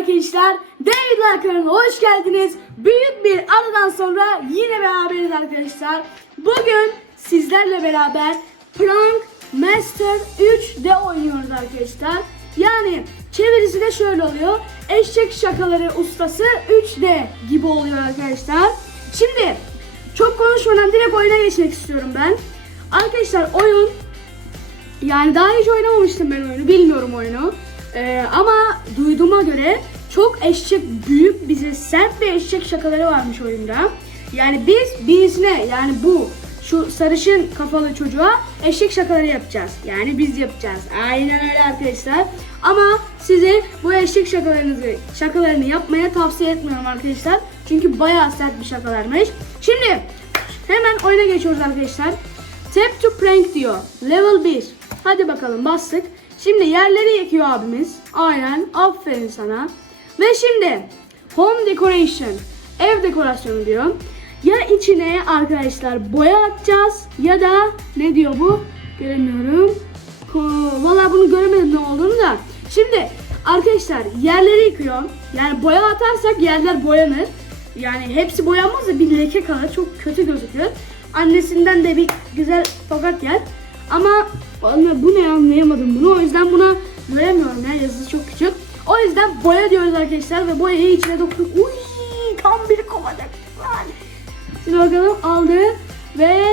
arkadaşlar. David Lakar'ına hoş geldiniz. Büyük bir aradan sonra yine beraberiz arkadaşlar. Bugün sizlerle beraber Prank Master 3'de oynuyoruz arkadaşlar. Yani çevirisi de şöyle oluyor. Eşek şakaları ustası 3D gibi oluyor arkadaşlar. Şimdi çok konuşmadan direkt oyuna geçmek istiyorum ben. Arkadaşlar oyun yani daha hiç oynamamıştım ben oyunu. Bilmiyorum oyunu. Ee, ama duyduğuma göre çok eşek büyük bize sert bir eşek şakaları varmış oyunda. Yani biz birisine yani bu şu sarışın kafalı çocuğa eşek şakaları yapacağız. Yani biz yapacağız. Aynen öyle arkadaşlar. Ama size bu eşek şakalarınızı şakalarını yapmaya tavsiye etmiyorum arkadaşlar. Çünkü bayağı sert bir şakalarmış. Şimdi hemen oyuna geçiyoruz arkadaşlar. Tap to prank diyor. Level 1. Hadi bakalım bastık. Şimdi yerleri yakıyor abimiz. Aynen. Aferin sana. Ve şimdi home decoration. Ev dekorasyonu diyor. Ya içine arkadaşlar boya atacağız ya da ne diyor bu? Göremiyorum. Valla bunu göremedim ne olduğunu da. Şimdi arkadaşlar yerleri yıkıyor. Yani boya atarsak yerler boyanır. Yani hepsi boyanmaz da bir leke kalır. Çok kötü gözüküyor. Annesinden de bir güzel tokat yer. Ama bu ne anlayamadım bunu. O yüzden buna göremiyorum ya yazısı çok küçük. O yüzden boya diyoruz arkadaşlar ve boyayı içine dokunup uy tam bir kovacak. Şimdi bakalım aldı ve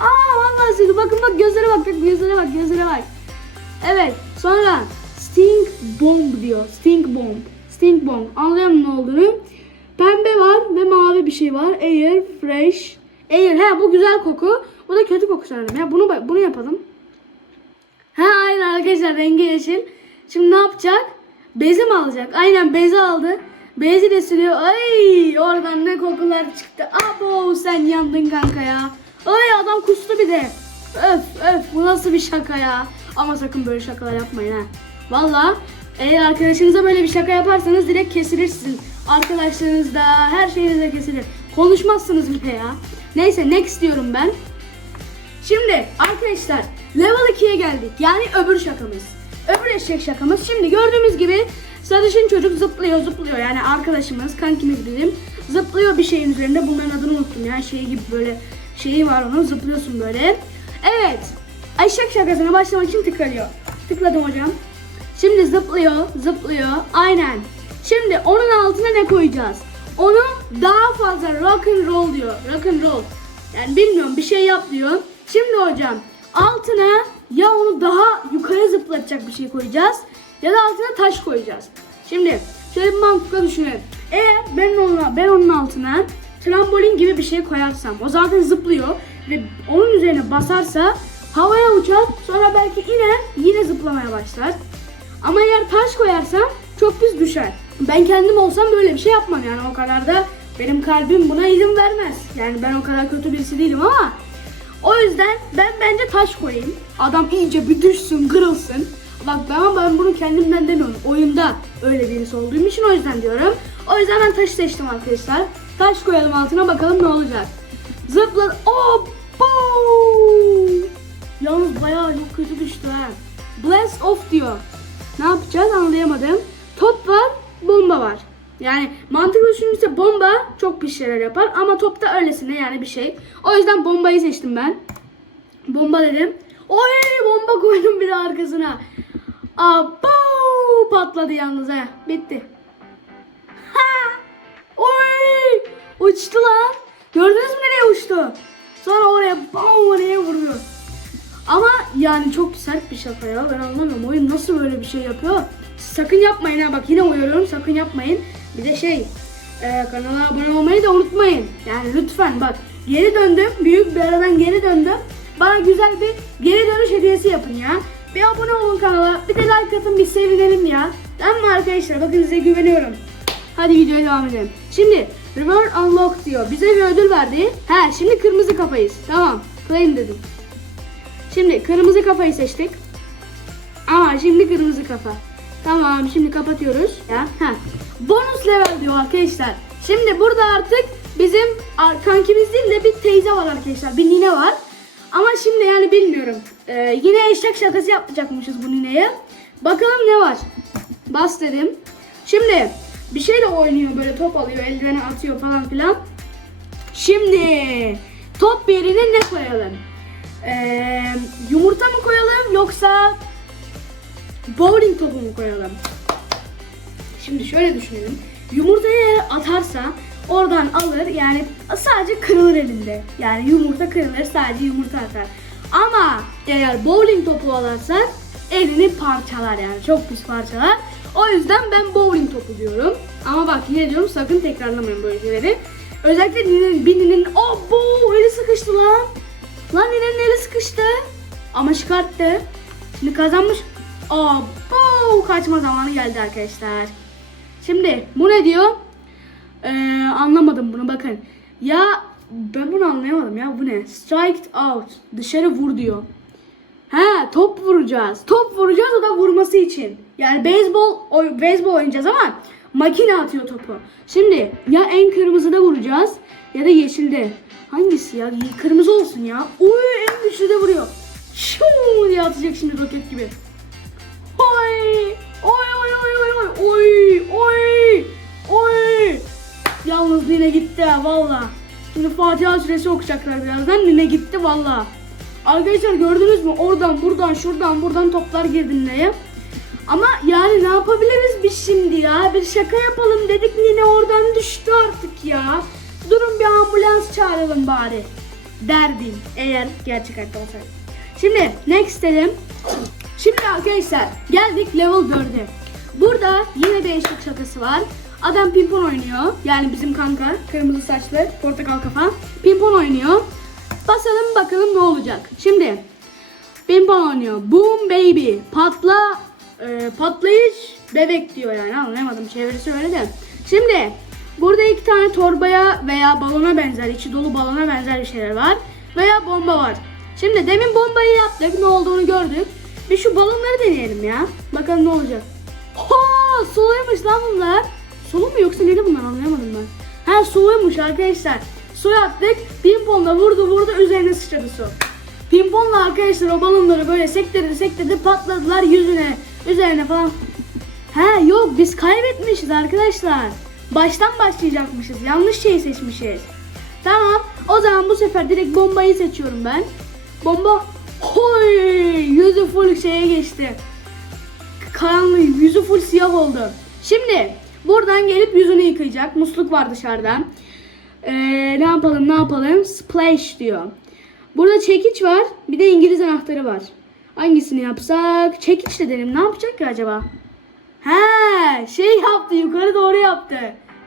Aa vallahi sildi. Bakın bak gözlere bak, bak gözlere bak, gözlere bak. Evet, sonra stink bomb diyor. Stink bomb. Stink bomb. Anlayalım ne olduğunu. Pembe var ve mavi bir şey var. Air fresh. Air. He bu güzel koku. Bu da kötü koku sanırım. Ya bunu bunu yapalım. Ha aynen arkadaşlar rengi yeşil. Şimdi ne yapacak? Bezi mi alacak? Aynen bezi aldı. Bezi de sürüyor. Ay oradan ne kokular çıktı. Abo sen yandın kanka ya. Ay adam kustu bir de. Öf öf bu nasıl bir şaka ya. Ama sakın böyle şakalar yapmayın ha. Valla eğer arkadaşınıza böyle bir şaka yaparsanız direkt kesilir sizin. Arkadaşlarınızda her şeyinizde kesilir. Konuşmazsınız bile ya. Neyse next diyorum ben. Şimdi arkadaşlar level 2'ye geldik. Yani öbür şakamız. Öbür eşek şakamız. Şimdi gördüğümüz gibi sarışın çocuk zıplıyor zıplıyor. Yani arkadaşımız kankimiz bizim zıplıyor bir şeyin üzerinde. Bunların adını unuttum ya. Şey gibi böyle şeyi var onun zıplıyorsun böyle. Evet. Eşek şakasına başlamak için tıklanıyor. Tıkladım hocam. Şimdi zıplıyor, zıplıyor. Aynen. Şimdi onun altına ne koyacağız? Onu daha fazla rock and roll diyor. Rock and roll. Yani bilmiyorum bir şey yap diyor. Şimdi hocam altına ya onu daha yukarı zıplatacak bir şey koyacağız ya da altına taş koyacağız. Şimdi şöyle bir mantıkla düşünelim. Eğer ben ona ben onun altına trambolin gibi bir şey koyarsam o zaten zıplıyor ve onun üzerine basarsa havaya uçar sonra belki iner yine zıplamaya başlar. Ama eğer taş koyarsam çok pis düşer. Ben kendim olsam böyle bir şey yapmam yani o kadar da benim kalbim buna izin vermez. Yani ben o kadar kötü birisi değilim ama o yüzden ben bence taş koyayım. Adam iyice bir düşsün, kırılsın. Bak ben, ben bunu kendimden demiyorum. Oyunda öyle birisi olduğum için o yüzden diyorum. O yüzden ben taşı seçtim arkadaşlar. Taş koyalım altına bakalım ne olacak. Zıpla... Oh! Yalnız bayağı çok kötü düştü ha. Blast off diyor. Ne yapacağız anlayamadım. Top var, bomba var. Yani mantıklı düşünürse bomba çok bir şeyler yapar ama top da öylesine yani bir şey. O yüzden bombayı seçtim ben. Bomba dedim. Oy bomba koydum bir de arkasına. Abo patladı yalnız he. Bitti. Ha! Oy! Uçtu lan. Gördünüz mü nereye uçtu? Sonra oraya bam oraya vuruyor. Ama yani çok sert bir şaka ya. Ben anlamıyorum. Oyun nasıl böyle bir şey yapıyor? Sakın yapmayın ha. Bak yine uyarıyorum. Sakın yapmayın. Bir de şey e, kanala abone olmayı da unutmayın. Yani lütfen bak geri döndüm. Büyük bir aradan geri döndüm. Bana güzel bir geri dönüş hediyesi yapın ya. Bir abone olun kanala. Bir de like atın bir sevinelim ya. Tamam mı arkadaşlar? Bakın size güveniyorum. Hadi videoya devam edelim. Şimdi Reward Unlock diyor. Bize bir ödül verdi. He şimdi kırmızı kafayız. Tamam. Claim dedim. Şimdi kırmızı kafayı seçtik. Aa şimdi kırmızı kafa. Tamam şimdi kapatıyoruz. Ya. Ha. Bonus level diyor arkadaşlar. Şimdi burada artık bizim kankimiz değil de bir teyze var arkadaşlar. Bir nine var. Ama şimdi yani bilmiyorum. Ee, yine eşek şakası yapacakmışız bu nineye. Bakalım ne var. Bas dedim. Şimdi bir şeyle oynuyor böyle top alıyor eldiveni atıyor falan filan. Şimdi top yerine ne koyalım? Ee, yumurta mı koyalım yoksa bowling topu mu koyalım? Şimdi şöyle düşünelim. Yumurtayı atarsa oradan alır yani sadece kırılır elinde. Yani yumurta kırılır sadece yumurta atar. Ama eğer bowling topu alırsa elini parçalar yani çok pis parçalar. O yüzden ben bowling topu diyorum. Ama bak yine diyorum sakın tekrarlamayın böyle şeyleri. Özellikle Nine'nin, Binni'nin oh bu eli sıkıştı lan. Lan Nine'nin eli sıkıştı. Ama çıkarttı. Şimdi kazanmış. Aa bu kaçma zamanı geldi arkadaşlar. Şimdi bu ne diyor? Ee, anlamadım bunu bakın. Ya ben bunu anlayamadım ya bu ne? Strike out. Dışarı vur diyor. He top vuracağız. Top vuracağız o da vurması için. Yani beyzbol oy, beyzbol oynayacağız ama makine atıyor topu. Şimdi ya en kırmızıda vuracağız ya da yeşilde. Hangisi ya? Kırmızı olsun ya. Uy en güçlü de vuruyor. Şuu diye atacak şimdi roket gibi. Oy! Oy oy oy oy oy oy oy oy. Yalnız Nine gitti valla. Şimdi Fatiha süresi okuyacaklar birazdan. Nine gitti valla. Arkadaşlar gördünüz mü? Oradan buradan şuradan buradan toplar girdi Nine'ye. Ama yani ne yapabiliriz biz şimdi ya? Bir şaka yapalım dedik Nine oradan düştü artık ya. Durun bir ambulans çağıralım bari. Derdim eğer gerçek hayatta olsaydı. Şimdi next dedim. Şimdi arkadaşlar geldik level 4'e. Burada yine bir eşlik şakası var. Adam pimpon oynuyor. Yani bizim kanka kırmızı saçlı portakal kafa. Pimpon oynuyor. Basalım bakalım ne olacak. Şimdi pimpon oynuyor. Boom baby. Patla e, patlayış bebek diyor yani anlayamadım çevirisi öyle de. Şimdi burada iki tane torbaya veya balona benzer içi dolu balona benzer bir şeyler var. Veya bomba var. Şimdi demin bombayı yaptık ne olduğunu gördük. Bir şu balonları deneyelim ya. Bakalım ne olacak. Ha, suluymuş lan bunlar. Sulu mu yoksa neydi bunlar anlayamadım ben. Ha suluymuş arkadaşlar. Su attık. Pimponla vurdu vurdu üzerine sıçradı su. Pimponla arkadaşlar o balonları böyle sektirdi sektirdi patladılar yüzüne üzerine falan. He yok biz kaybetmişiz arkadaşlar. Baştan başlayacakmışız. Yanlış şey seçmişiz. Tamam. O zaman bu sefer direkt bombayı seçiyorum ben. Bomba Hoy! Yüzü full şeye geçti. Karanlık, yüzü full siyah oldu. Şimdi buradan gelip yüzünü yıkayacak. Musluk var dışarıda. Ee, ne yapalım ne yapalım? Splash diyor. Burada çekiç var. Bir de İngiliz anahtarı var. Hangisini yapsak? Çekiç de dedim. Ne yapacak ki acaba? He, şey yaptı. Yukarı doğru yaptı.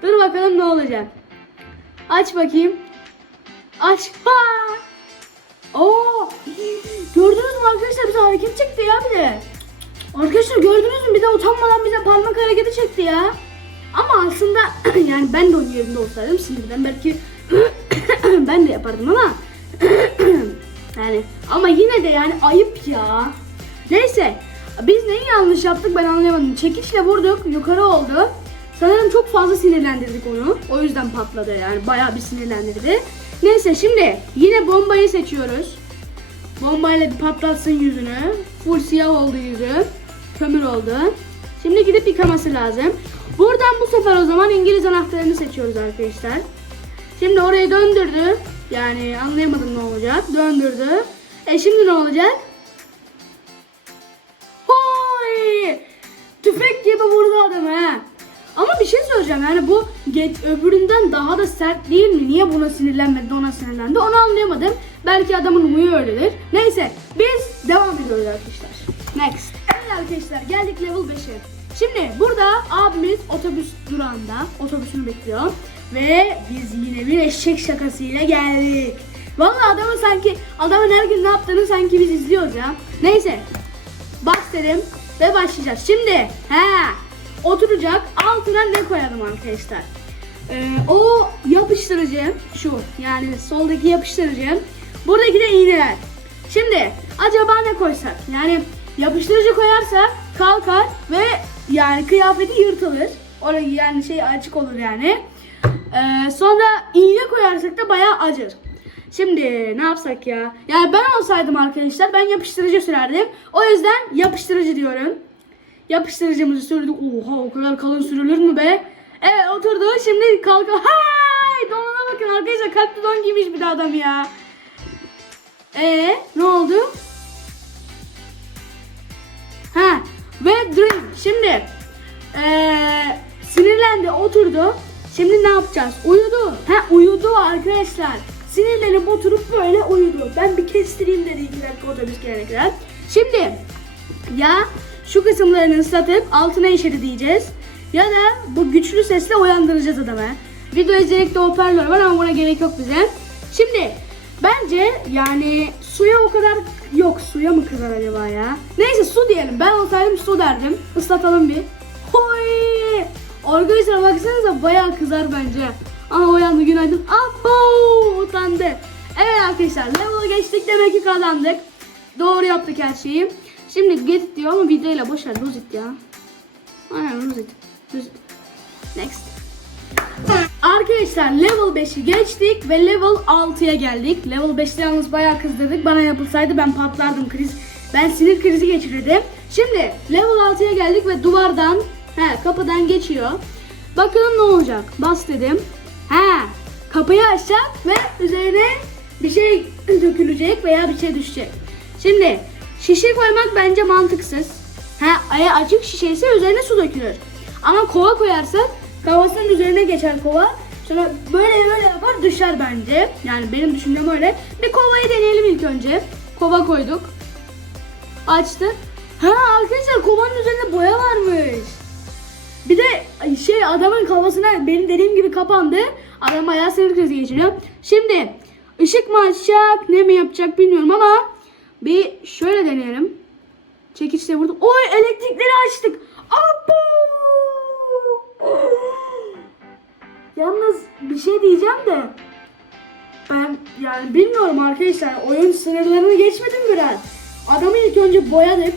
Dur bakalım ne olacak. Aç bakayım. Aç. Ha! Oo! Gördünüz mü arkadaşlar bize hareket çekti ya bir de. Arkadaşlar gördünüz mü bir de utanmadan bize parmak hareketi çekti ya. Ama aslında yani ben de onun yerinde olsaydım sinirden belki ben de yapardım ama yani ama yine de yani ayıp ya. Neyse biz neyi yanlış yaptık ben anlayamadım. Çekiçle vurduk yukarı oldu. Sanırım çok fazla sinirlendirdik onu. O yüzden patladı yani bayağı bir sinirlendirdi. Neyse şimdi yine bombayı seçiyoruz. Bombayla patlatsın yüzünü. Full siyah oldu yüzü. Kömür oldu. Şimdi gidip yıkaması lazım. Buradan bu sefer o zaman İngiliz anahtarını seçiyoruz arkadaşlar. Şimdi orayı döndürdü. Yani anlayamadım ne olacak. Döndürdü. E şimdi ne olacak? Hoy! Tüfek gibi vurdu adamı ha. Bir şey söyleyeceğim yani bu geç, öbüründen daha da sert değil mi? Niye buna sinirlenmedi ona sinirlendi onu anlayamadım. Belki adamın huyu öyledir. Neyse biz devam ediyoruz arkadaşlar. Next. Evet arkadaşlar geldik level 5'e. Şimdi burada abimiz otobüs durağında otobüsünü bekliyor. Ve biz yine bir eşek şakasıyla geldik. Vallahi adamın sanki adamın her gün ne yaptığını sanki biz izliyoruz ya. Neyse. Bas dedim ve başlayacağız. Şimdi he oturacak altına ne koyalım arkadaşlar? Ee, o yapıştırıcı şu yani soldaki yapıştırıcı. Buradaki de iğneler. Şimdi acaba ne koysak? Yani yapıştırıcı koyarsak kalkar ve yani kıyafeti yırtılır. Orayı yani şey açık olur yani. Ee, sonra iğne koyarsak da bayağı acır. Şimdi ne yapsak ya? Yani ben olsaydım arkadaşlar ben yapıştırıcı sürerdim. O yüzden yapıştırıcı diyorum. Yapıştırıcımızı sürdük. Oha o kadar kalın sürülür mü be? Evet oturdu. Şimdi kalka. Hay! Donuna bakın arkadaşlar. Kalpli don giymiş bir de adam ya. Ee, ne oldu? Ha ve Dream. Şimdi ee, sinirlendi oturdu. Şimdi ne yapacağız? Uyudu. Ha uyudu arkadaşlar. Sinirlenip oturup böyle uyudu. Ben bir kestireyim dedi iki dakika otobüs gelene kadar. Şimdi ya şu kısımlarını ıslatıp altına işedi diyeceğiz. Ya da bu güçlü sesle uyandıracağız adamı. Video izleyelikte hoparlör var ama buna gerek yok bize. Şimdi bence yani suya o kadar yok suya mı kızar acaba ya? Neyse su diyelim. Ben olsaydım su derdim. Islatalım bir. Hoy! Arkadaşlar baksanıza bayağı kızar bence. Aha uyandı günaydın. Abo! Utandı. Evet arkadaşlar level'ı geçtik demek ki kazandık. Doğru yaptık her şeyi. Şimdi get diyor ama videoyla boş ver lose it ya. Aynen lose it. Lose it. Next. Arkadaşlar level 5'i geçtik ve level 6'ya geldik. Level 5'te yalnız bayağı kızdırdık. Bana yapılsaydı ben patlardım kriz. Ben sinir krizi geçirirdim. Şimdi level 6'ya geldik ve duvardan, he kapıdan geçiyor. Bakalım ne olacak. Bas dedim. He kapıyı açacak ve üzerine bir şey dökülecek veya bir şey düşecek. Şimdi şişe koymak bence mantıksız. Ha, eğer açık şişe üzerine su dökülür. Ama kova koyarsak kavasının üzerine geçer kova. Sonra böyle böyle yapar düşer bence. Yani benim düşüncem öyle. Bir kovayı deneyelim ilk önce. Kova koyduk. Açtık. Ha arkadaşlar kovanın üzerinde boya varmış. Bir de şey adamın kafasına benim dediğim gibi kapandı. Adam bayağı sinir krizi geçiriyor. Şimdi ışık mı açacak ne mi yapacak bilmiyorum ama bir şöyle deneyelim. Çekiçle vurdum. Oy elektrikleri açtık. Abo! Yalnız bir şey diyeceğim de ben yani bilmiyorum arkadaşlar oyun sınırlarını geçmedim biraz. Adamı ilk önce boyadık.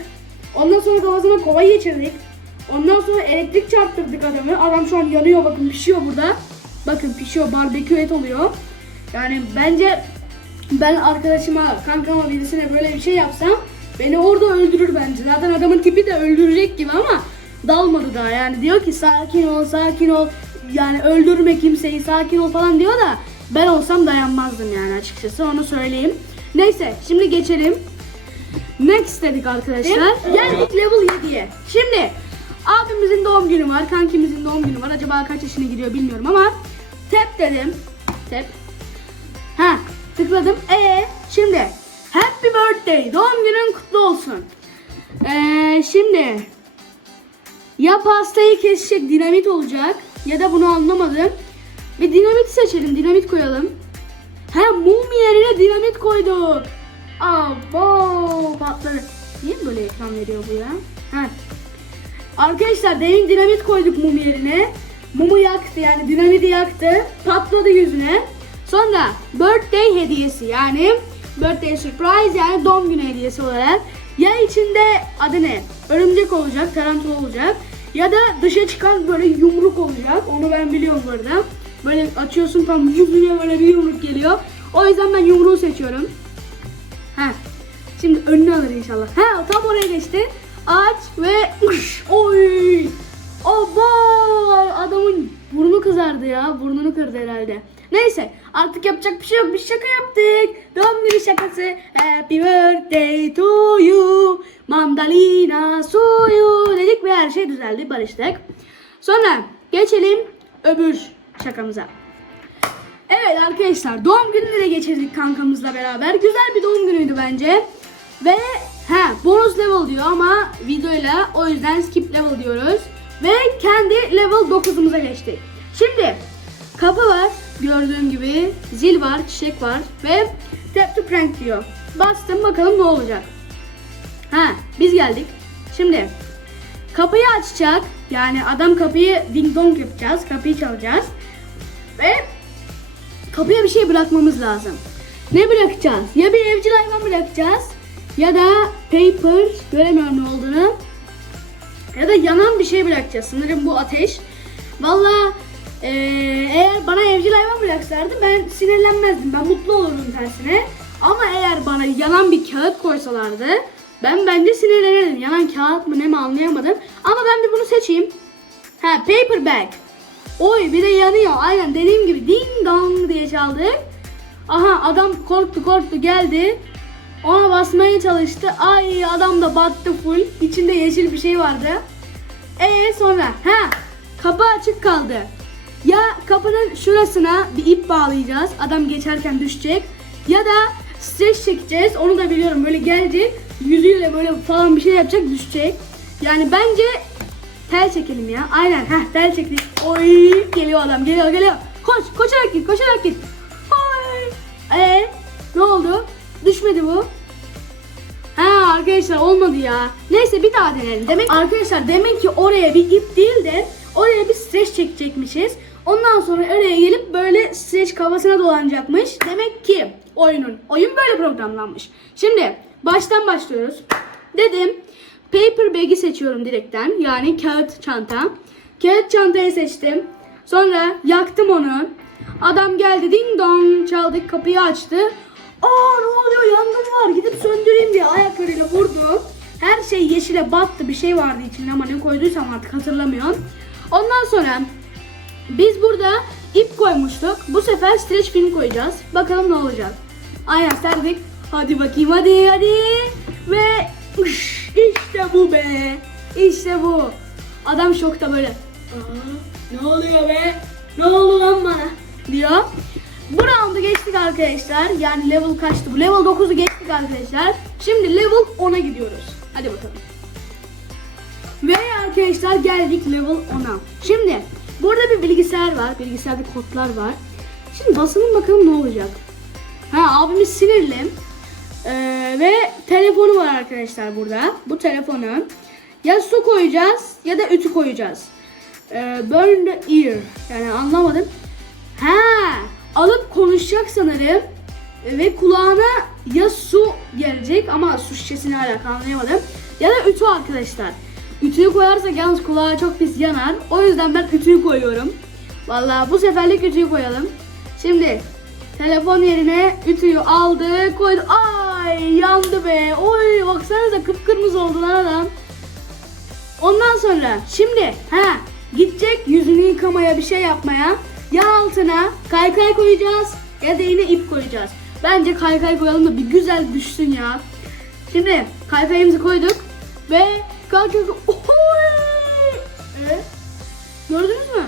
Ondan sonra kafasına kova geçirdik. Ondan sonra elektrik çarptırdık adamı. Adam şu an yanıyor bakın pişiyor burada. Bakın pişiyor barbekü et oluyor. Yani bence ben arkadaşıma, kankama birisine böyle bir şey yapsam beni orada öldürür bence. Zaten adamın tipi de öldürecek gibi ama dalmadı daha. Yani diyor ki sakin ol, sakin ol. Yani öldürme kimseyi, sakin ol falan diyor da ben olsam dayanmazdım yani açıkçası onu söyleyeyim. Neyse şimdi geçelim. Next dedik arkadaşlar. Geldik level 7'ye. Şimdi abimizin doğum günü var, kankimizin doğum günü var. Acaba kaç yaşına giriyor bilmiyorum ama tap dedim. Tap. Tıkladım. E şimdi happy birthday. Doğum günün kutlu olsun. Ee, şimdi ya pastayı kesecek dinamit olacak ya da bunu anlamadım. Bir dinamit seçelim. Dinamit koyalım. Ha mum yerine dinamit koyduk. Abo patladı. Niye böyle ekran veriyor bu ya? Ha. Arkadaşlar demin dinamit koyduk mum yerine. Mumu yaktı yani dinamiti yaktı. Patladı yüzüne. Sonra birthday hediyesi yani birthday surprise yani doğum günü hediyesi olarak ya içinde adı ne? Örümcek olacak, tarantula olacak ya da dışa çıkan böyle yumruk olacak. Onu ben biliyorum bu. Böyle açıyorsun tam yüzüne böyle bir yumruk geliyor. O yüzden ben yumruğu seçiyorum. Ha. Şimdi önüne alır inşallah. Ha tam oraya geçti. Aç ve uş, oy. Oba! Adamın burnu kızardı ya. Burnunu kırdı herhalde. Neyse artık yapacak bir şey yok. Biz şaka yaptık. Doğum günü şakası. Happy birthday to you. Mandalina suyu dedik ve her şey düzeldi. Barıştık. Sonra geçelim öbür şakamıza. Evet arkadaşlar doğum gününü de geçirdik kankamızla beraber. Güzel bir doğum günüydü bence. Ve he bonus level diyor ama videoyla o yüzden skip level diyoruz. Ve kendi level 9'umuza geçtik. Şimdi kapı var gördüğün gibi zil var çiçek var ve tap to prank diyor. Bastım bakalım ne olacak. Ha biz geldik. Şimdi kapıyı açacak. Yani adam kapıyı ding dong yapacağız. Kapıyı çalacağız. Ve kapıya bir şey bırakmamız lazım. Ne bırakacağız? Ya bir evcil hayvan bırakacağız ya da paper göremiyorum ne olduğunu. Ya da yanan bir şey bırakacağız. Sanırım bu ateş. Valla eee, eğer bana evcil hayvan bıraksalardı ben sinirlenmezdim. Ben mutlu olurdum tersine. Ama eğer bana yanan bir kağıt koysalardı ben bence sinirlenirdim. Yanan kağıt mı ne mi anlayamadım. Ama seçeyim. Ha paper bag. Oy bir de yanıyor. Aynen dediğim gibi ding dong diye çaldı. Aha adam korktu korktu geldi. Ona basmaya çalıştı. Ay adam da battı full. İçinde yeşil bir şey vardı. E sonra ha kapı açık kaldı. Ya kapının şurasına bir ip bağlayacağız. Adam geçerken düşecek. Ya da streç çekeceğiz. Onu da biliyorum. Böyle gelecek. Yüzüyle böyle falan bir şey yapacak düşecek. Yani bence tel çekelim ya. Aynen. Heh tel çekelim. Oy geliyor adam. Geliyor geliyor. Koş koşarak git koşarak git. Oy. E ne oldu? Düşmedi bu. Ha arkadaşlar olmadı ya. Neyse bir daha deneyelim. Demek arkadaşlar demek ki oraya bir ip değil de oraya bir streç çekecekmişiz. Ondan sonra oraya gelip böyle streç kafasına dolanacakmış. Demek ki oyunun oyun böyle programlanmış. Şimdi baştan başlıyoruz. Dedim paper bag'i seçiyorum direkten. Yani kağıt çanta. Kağıt çantayı seçtim. Sonra yaktım onu. Adam geldi ding dong çaldık kapıyı açtı. Aa ne oluyor yangın var gidip söndüreyim diye ayaklarıyla vurdu. Her şey yeşile battı bir şey vardı içinde ama ne koyduysam artık hatırlamıyorum. Ondan sonra biz burada ip koymuştuk. Bu sefer streç film koyacağız. Bakalım ne olacak. Aynen serdik. Hadi bakayım hadi hadi. Ve işte bu be. İşte bu. Adam şokta böyle. Aa, ne oluyor be? Ne oldu lan bana? Diyor. Bu roundu geçtik arkadaşlar. Yani level kaçtı bu? Level 9'u geçtik arkadaşlar. Şimdi level 10'a gidiyoruz. Hadi bakalım. Ve arkadaşlar geldik level 10'a. Şimdi burada bir bilgisayar var. Bilgisayarda kodlar var. Şimdi basalım bakalım ne olacak. Ha abimiz sinirli. Ee, ve telefonu var arkadaşlar burada. Bu telefonu ya su koyacağız ya da ütü koyacağız. Ee, burn the ear. Yani anlamadım. Ha, alıp konuşacak sanırım. Ve kulağına ya su gelecek ama su şişesini alaka anlayamadım. Ya da ütü arkadaşlar. Ütüyü koyarsak yalnız kulağa çok pis yanar. O yüzden ben ütüyü koyuyorum. Vallahi bu seferlik ütüyü koyalım. Şimdi telefon yerine ütüyü aldı koydu. Ay yandı be. Oy baksanıza kıpkırmızı oldu lan adam. Ondan sonra şimdi ha gidecek yüzünü yıkamaya bir şey yapmaya ya altına kaykay koyacağız ya da yine ip koyacağız. Bence kaykay koyalım da bir güzel düşsün ya. Şimdi kaykayımızı koyduk ve kaykay Oy! E? Gördünüz mü?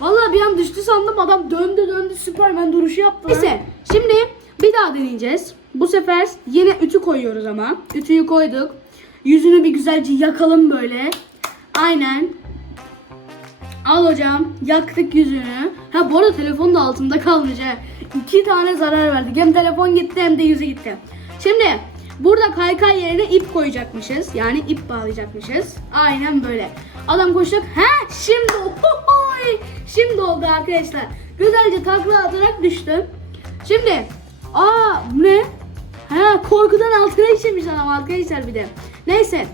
Vallahi bir an düştü sandım adam döndü döndü Süpermen duruşu yaptı. Neyse şimdi bir daha deneyeceğiz. Bu sefer yine ütü koyuyoruz ama. Ütüyü koyduk. Yüzünü bir güzelce yakalım böyle. Aynen. Al hocam. Yaktık yüzünü. Ha bu arada telefon da altında kalmış ha. İki tane zarar verdik. Hem telefon gitti hem de yüzü gitti. Şimdi burada kaykay yerine ip koyacakmışız. Yani ip bağlayacakmışız. Aynen böyle. Adam koşacak. Ha şimdi ohohoy. Şimdi oldu arkadaşlar. Güzelce takla atarak düştü. Şimdi aa ne? Ha korkudan altına işemiş adam arkadaşlar bir de. Neyse.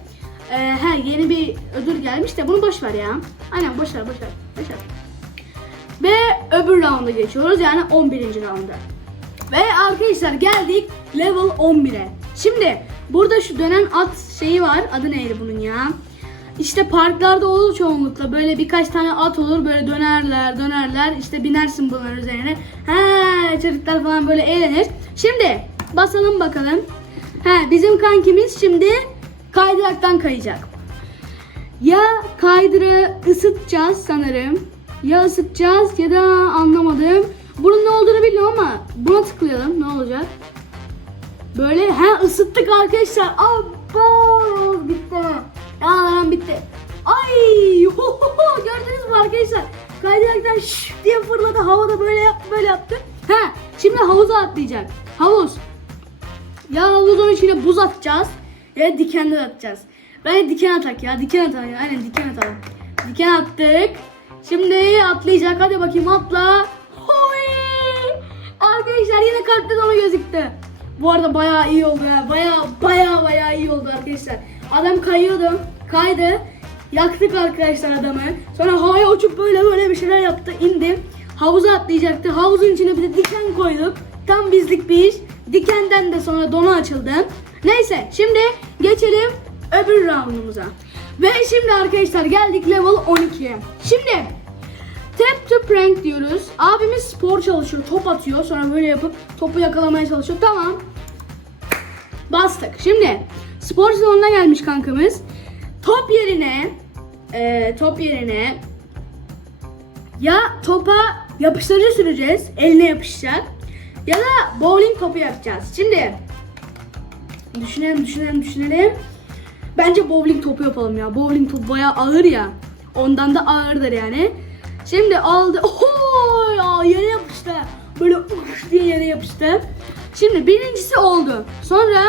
Ee, ha yeni bir ödül gelmiş de bunu boş ver ya. Aynen boş ver boş. Ve öbür rounda geçiyoruz yani 11. rounda. Ve arkadaşlar geldik level 11'e. Şimdi burada şu dönen at şeyi var. Adı neydi bunun ya? İşte parklarda olur çoğunlukla böyle birkaç tane at olur böyle dönerler dönerler işte binersin bunların üzerine. Ha çocuklar falan böyle eğlenir. Şimdi basalım bakalım. Ha bizim kankimiz şimdi kaydıraktan kayacak. Ya kaydırı ısıtacağız sanırım. Ya ısıtacağız ya da anlamadım. Bunun ne olduğunu bilmiyorum ama buna tıklayalım ne olacak? Böyle ha ısıttık arkadaşlar. Abo bitti. Yalan bitti. Ay ho, gördünüz mü arkadaşlar? Kaydıraktan şş diye fırladı havada böyle yaptı böyle yaptı. Ha şimdi havuza atlayacak. Havuz. Ya havuzun içine buz atacağız ya dikenler atacağız. Ben diken atak ya diken atalım ya. Aynen diken atalım. Diken attık. Şimdi atlayacak. Hadi bakayım atla. Hoy! Arkadaşlar yine kalpte dolu gözüktü. Bu arada bayağı iyi oldu ya. Bayağı bayağı bayağı iyi oldu arkadaşlar. Adam kayıyordu. Kaydı. Yaktık arkadaşlar adamı. Sonra havaya uçup böyle böyle bir şeyler yaptı. indi. Havuza atlayacaktı. Havuzun içine bir de diken koyduk. Tam bizlik bir iş. Dikenden de sonra donu açıldı. Neyse şimdi geçelim öbür roundumuza. Ve şimdi arkadaşlar geldik level 12'ye. Şimdi tap to prank diyoruz. Abimiz spor çalışıyor. Top atıyor. Sonra böyle yapıp topu yakalamaya çalışıyor. Tamam. Bastık. Şimdi spor salonuna gelmiş kankamız. Top yerine e, top yerine ya topa yapıştırıcı süreceğiz. Eline yapışacak. Ya da bowling topu yapacağız. Şimdi düşünelim düşünelim düşünelim. Bence bowling topu yapalım ya. Bowling topu bayağı ağır ya. Ondan da ağırdır yani. Şimdi aldı. Oho ya yere yapıştı. Böyle uş diye yere yapıştı. Şimdi birincisi oldu. Sonra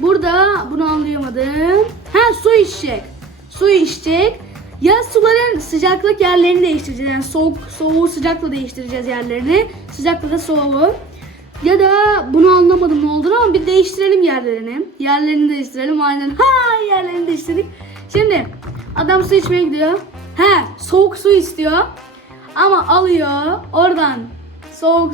burada bunu anlayamadım. Ha su içecek. Su içecek. Ya suların sıcaklık yerlerini değiştireceğiz. Yani soğuk, soğuğu sıcakla değiştireceğiz yerlerini. Sıcakla da soğuğu. Ya da bunu anlamadım ne olduğunu ama bir değiştirelim yerlerini. Yerlerini değiştirelim aynen. Ha yerlerini değiştirdik. Şimdi adam su içmeye gidiyor. He soğuk su istiyor. Ama alıyor oradan soğuk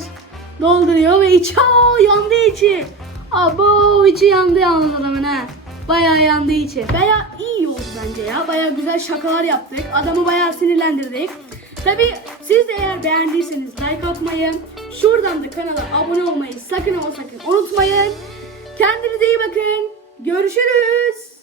dolduruyor ve içi Aa, yandı içi. Abo içi yandı yalnız adamın ha. Bayağı yandı içi. Bayağı iyi oldu bence ya. Bayağı güzel şakalar yaptık. Adamı bayağı sinirlendirdik. Tabi siz de eğer beğendiyseniz like atmayı, şuradan da kanala abone olmayı sakın ama sakın unutmayın. Kendinize iyi bakın. Görüşürüz.